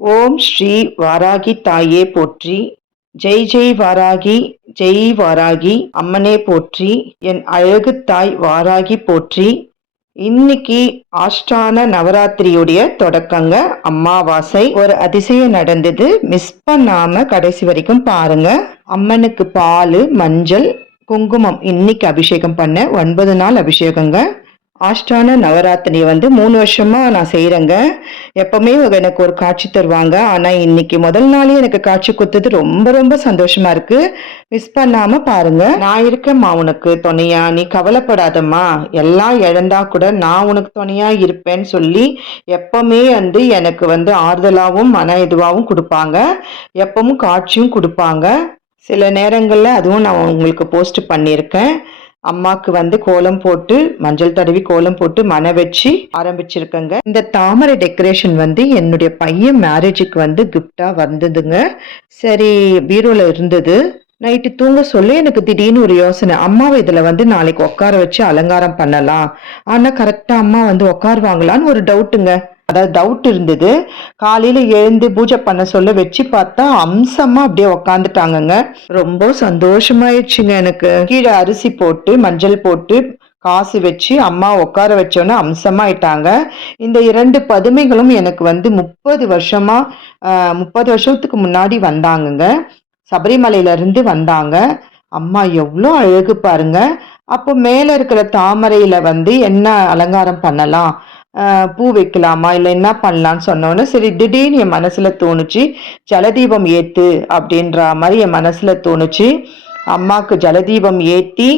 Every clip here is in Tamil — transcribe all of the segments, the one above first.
ஓம் ஸ்ரீ வாராகி தாயே போற்றி. ஜெய் ஜெய் வாராகி ஜெய் வாராகி அம்மனே போற்றி. என் அழகு தாய் வாராகி போற்றி. இன்னைக்கு ஆஷ்டான நவராத்திரியுடைய தொடக்கங்க அம்மாவாசை. ஒரு அதிசயம் நடந்தது. மிஸ் பண்ணாம கடைசி வரைக்கும் பாருங்க. அம்மனுக்கு பால் மஞ்சள் குங்குமம் இன்னைக்கு அபிஷேகம் பண்ண ஒன்பது நாள் அபிஷேகங்க. ஆஷ்டான நவராத்திரி வந்து மூணு வருஷமா நான் செய்கிறேங்க எப்பவுமே எனக்கு ஒரு காட்சி தருவாங்க. ஆனால் இன்னைக்கு முதல் நாளே எனக்கு காட்சி கொடுத்தது ரொம்ப ரொம்ப சந்தோஷமா இருக்கு. மிஸ் பண்ணாம பாருங்க. நான் இருக்கேம்மா உனக்கு துணையா. நீ கவலைப்படாதம்மா. எல்லாம் இழந்தா கூட நான் உனக்கு துணையா இருப்பேன்னு சொல்லி எப்பவுமே வந்து எனக்கு வந்து ஆறுதலாகவும் மன இதுவாகவும் கொடுப்பாங்க. எப்பவும் காட்சியும் கொடுப்பாங்க. சில நேரங்களில் அதுவும் நான் உங்களுக்கு போஸ்ட் பண்ணியிருக்கேன். அம்மாக்கு வந்து கோலம் போட்டு மஞ்சள் தடவி கோலம் போட்டு மன வச்சு ஆரம்பிச்சிருக்கேங்க. இந்த தாமரை டெக்கரேஷன் வந்து என்னுடைய பையன் மேரேஜுக்கு வந்து கிஃப்டா வந்ததுங்க. சரி பீரோல இருந்தது. நைட்டு தூங்க சொல்லி எனக்கு திடீர்னு ஒரு யோசனை. அம்மாவை இதில் வந்து நாளைக்கு உட்கார வச்சு அலங்காரம் பண்ணலாம். ஆனால் கரெக்டாக அம்மா வந்து உட்காருவாங்களான்னு ஒரு டவுட்டுங்க அதாவது டவுட் இருந்தது. காலையில் எழுந்து பூஜை பண்ண சொல்ல வச்சு பார்த்தா அம்சமாக அப்படியே உக்காந்துட்டாங்கங்க. ரொம்ப சந்தோஷமாயிடுச்சுங்க எனக்கு. கீழே அரிசி போட்டு மஞ்சள் போட்டு காசு வச்சு அம்மா உட்கார வச்சோன்னே அம்சமாயிட்டாங்க. இந்த இரண்டு பதுமைகளும் எனக்கு வந்து முப்பது வருஷமா முப்பது வருஷத்துக்கு முன்னாடி வந்தாங்கங்க. சபரிமலையிலேருந்து வந்தாங்க. அம்மா எவ்வளோ அழகு பாருங்க. அப்போ மேலே இருக்கிற தாமரையில் வந்து என்ன அலங்காரம் பண்ணலாம்? பூ வைக்கலாமா? இல்லை என்ன பண்ணலான்னு சொன்னோன்னே சரி திடீர்னு என் மனசில் தோணுச்சு ஜலதீபம் ஏற்று அப்படின்ற மாதிரி என் மனசில் தோணுச்சு. அம்மாவுக்கு ஜலதீபம் ஏற்றி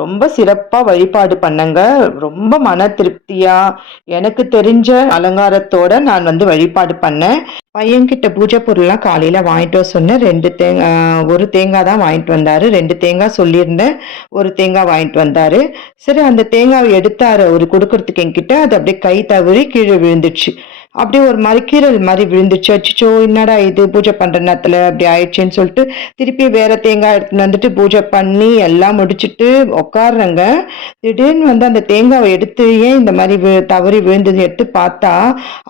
ரொம்ப சிறப்பாக வழிபாடு பண்ணங்க. ரொம்ப மன திருப்தியாக எனக்கு தெரிஞ்ச அலங்காரத்தோட நான் வந்து வழிபாடு பண்ணேன். பையன்கிட்ட பூஜை பொருள்லாம் காலையில் வாங்கிட்டு வர சொன்னேன். ரெண்டு தேங்காய் ஒரு தேங்காய் தான் வாங்கிட்டு வந்தார். ரெண்டு தேங்காய் சொல்லியிருந்தேன். ஒரு தேங்காய் வாங்கிட்டு வந்தார். சரி அந்த தேங்காவை எடுத்தார். அவர் கொடுக்கறதுக்கு என்கிட்ட. அது அப்படியே கை தவறி கீழே விழுந்துச்சு அப்படியே ஒரு மாதிரி கீரல் மாதிரி விழுந்துச்சு. அச்சிச்சோ என்னடா இது? பூஜை பண்ணுற நேரத்தில் அப்படி ஆயிடுச்சுன்னு சொல்லிட்டு திருப்பி வேற தேங்காய் எடுத்துன்னு வந்துட்டு பூஜை பண்ணி எல்லாம் முடிச்சுட்டு உட்காடுறங்க திடீர்னு வந்து அந்த தேங்காவை எடுத்து ஏன் இந்த மாதிரி தவறி விழுந்தது எடுத்து பார்த்தா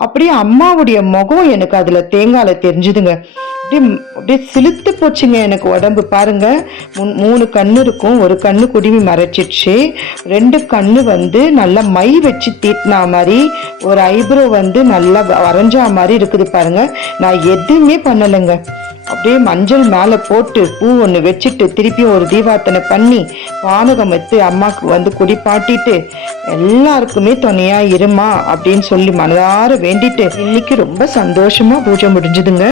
அப்படியே அம்மாவுடைய முகம் எனக்கு அதில் தேங்காயில் தெரிஞ்சுதுங்க. அப்படியே அப்படியே சிலுத்து போச்சுங்க எனக்கு உடம்பு. பாருங்க மூணு கண்ணு இருக்கும். ஒரு கண்ணு குடிமி மறைச்சிடுச்சு. ரெண்டு கண்ணு வந்து நல்லா மை வச்சு தீட்டினா மாதிரி ஒரு ஐப்ரோ வந்து நல்லா வரைஞ்சா மாதிரி இருக்குது பாருங்க. நான் எதுவுமே பண்ணலைங்க. அப்படியே மஞ்சள் மேலே போட்டு பூ ஒன்று வச்சுட்டு திருப்பியும் ஒரு தீபார்த்தனை பண்ணி பானகம் வச்சு அம்மாவுக்கு வந்து குடிப்பாட்டிட்டு எல்லாருக்குமே துணையா இருமா அப்படின்னு சொல்லி மனதார வேண்டிட்டு இன்னைக்கு ரொம்ப சந்தோஷமா பூஜை முடிஞ்சுதுங்க.